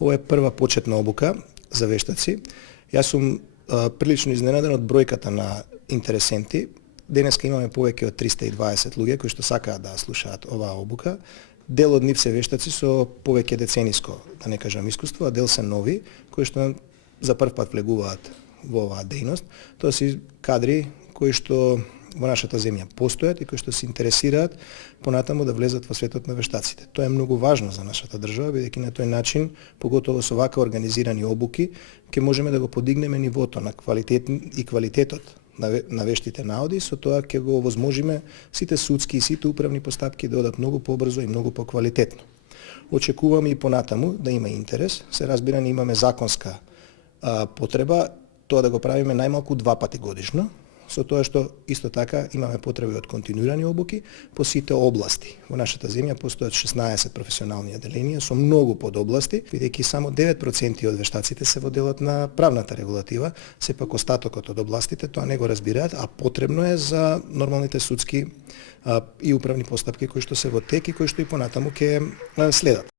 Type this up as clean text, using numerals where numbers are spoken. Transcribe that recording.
Ова е прва почетна обука за вештаци. Јас сум прилично изненаден од бројката на интересенти. Денеска имаме повеќе од 320 луѓе кои што сакаат да слушаат оваа обука. Дел од нив се вештаци со повеќе децениско, да не кажам искуство, а дел се нови, кои што за прв пат влегуваат во оваа дејност. Тоа се кадри кои што во нашата земја постојат и кои што се интересираат понатаму да влезат во светот на вештаците. Тоа е многу важно за нашата држава, бидејќи на тој начин, поготово со вака организирани обуки, ќе можеме да го подигнеме нивото на квалитет и квалитетот на вештите наоди, со тоа ќе го овозможиме сите судски и сите управни постапки да одат многу побрзо и многу поквалитетно. Очекуваме и понатаму да има интерес. Се разбира, не имаме законска потреба тоа да го правиме најмалку 2 пати годишно, со тоа што исто така имаме потреби од континуирани обуки по сите области. Во нашата земја постојат 16 професионални одделенија со многу подобласти, бидејќи само 9% од вештаците се во делот на правната регулатива, сепак остатокот од областите тоа не го разбираат, а потребно е за нормалните судски и управни постапки кои што се во тек и кои што и понатаму ќе следат.